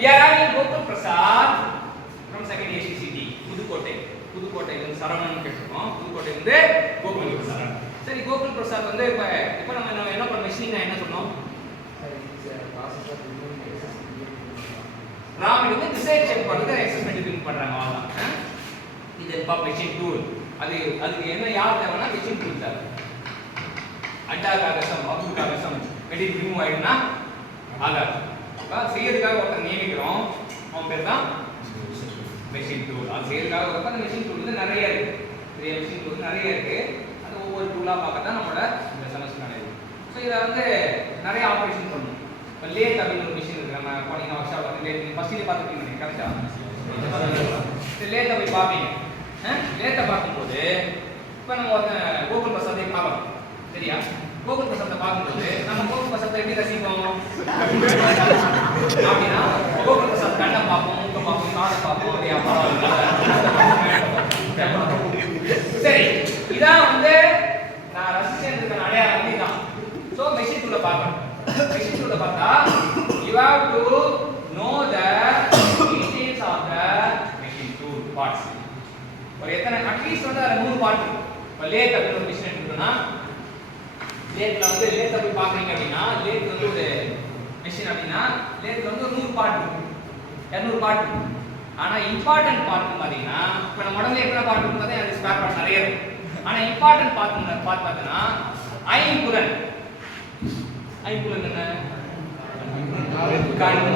We are having Gokul Prasad from second ACCT, Pudukkottai வந்து சரவணன் கேட்டிருக்கோம். புதுக்கோட்டை வந்து கோகுல் பிரசாத். சரி, கோகுல் பிரசாத் வந்து இப்போ நம்ம என்ன பண்ண மெஷினிங் என்ன சொன்னோம்? ராம் வந்து டிசைட் செக் பண்ணுறது எக்ஸஸ்மெண்ட் யூஸ் பண்ணுறாங்க. அவ்வளோதான். இது மெஷின் டூல். அதுக்கு என்ன யார் தேவைன்னா மெஷின் டூல் தேவை. அட்டா காகசம் அப்துல் காகசம் மெடிட் ரிமூவ் ஆகிடுனா ஆகாது. செய்யறதுக்காக ஒருத்தர் நியமிக்கிறோம், அவன் பேர் தான் மெஷின் டூல். அது செய்யறதுக்காக ஒருத்தர் அந்த மெஷின் டூல் வந்து நிறைய இருக்கு. பெரிய மெஷின் டூல் நிறைய இருக்கு. அது ஒவ்வொரு டூலாக பார்க்க தான் நம்மளோட இந்த செமஸ்டர் நடக்குது. ஸோ இதை வந்து நிறைய ஆப்ரேஷன் பண்ணணும். இப்போ லேத் அப்படின்னு ஒரு மிஷின் இருக்கு. நம்ம போனீங்க ஒர்க் வந்து லேத் ஃபர்ஸ்ட் இயர் பார்த்துருக்கீங்க கரெக்டாக? லேத்தை போய் பார்ப்பீங்க. லேத்தை பார்க்கும்போது இப்போ நம்ம ஒருத்தன் கோகுல் பிரசாத்தை பார்க்கணும். சரியா? கோகுல் பிரசாத்தை பார்க்கும்போது நம்ம கோகுல் பிரசாத்தை எப்படி ரசிப்போம் அப்படின்னா, கோகுல் பிரசாத் கண்ணை பார்ப்போம், மூக்கை பார்ப்போம், காதை பார்ப்போம். அப்படியா? சரி, இதான் வந்து நான் ரசிச்சதுக்கான அடையாளம் இதுதான். ஸோ மெஷின் டூலை பார்க்கணும். மெஷின் டூலை பார்த்தா you have to know the details of the machine tool parts. ஒரு எத்தனை அட்லீஸ்ட் வந்து அதில் 3 பார்ட் இருக்கும். இப்போ லேத் அப்படின்னு ஒரு மிஷின் இருக்குன்னா, லேத்ல வந்து லேத்தை போய் பார்க்குறீங்க அப்படின்னா, லேத் வந்து ஒரு மிஷின் அப்படின்னா லேத்ல வந்து ஒரு 100 பார்ட் இருக்கும், 200 பார்ட் இருக்கும். ஆனால் இம்பார்ட்டன்ட் பார்ட் பார்த்தீங்கன்னா, இப்போ நம்ம உடம்புல எத்தனை பார்ட் இருக்கும் பார்த்தா அது ஸ்பேர் பார்ட் நிறைய இருக்கும். ஆனால் இம்பார்ட்டன்ட் பார்ட் பார்த்தீங்கன்னா ஐம்புலன். ஐம்புலன் என்ன? கண்ணு,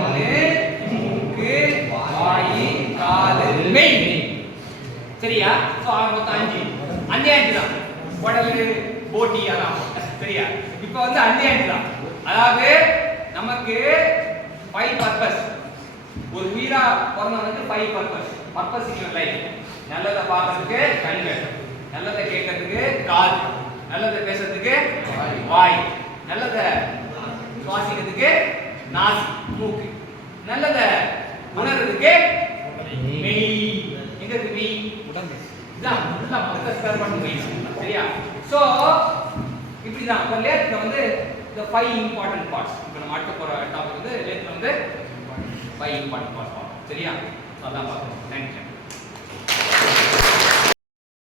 மூக்கு, வாய், காது, மெய். சரியா? ஸோ மொத்தம் 5 தான். உடல், போட்டி அதான். சரியா? இப்போ வந்து 5 தான். அதாவது நமக்கு 5 பர்பஸ். ஒரு உயிரா பிறந்தவனுக்கு 5 பர்பஸ் இன் யுவர் லைஃப். நல்லதை பார்க்கறதுக்கு கண்கள், நல்லதை கேட்கறதுக்கு காது, நல்லதை பேசுறதுக்கு வாய், நல்லதை சுவாசிக்கிறதுக்கு நாசி, மூக்கு, நல்லதை உணர்றதுக்கு மெய். எங்க இருக்கு மெய்? உடம்பு. இதான் மொத்த ஸ்பேர் பார்ட் மெய். சரியா? சோ இப்படிதான் இப்போ லேத்ல வந்து the 5 important parts. இப்போ நம்ம அடுத்த போற டாபிக் வந்து லேத்ல வந்து 5 important parts. சரியா? அதான் பார்க்கணும். தேங்க்யூ.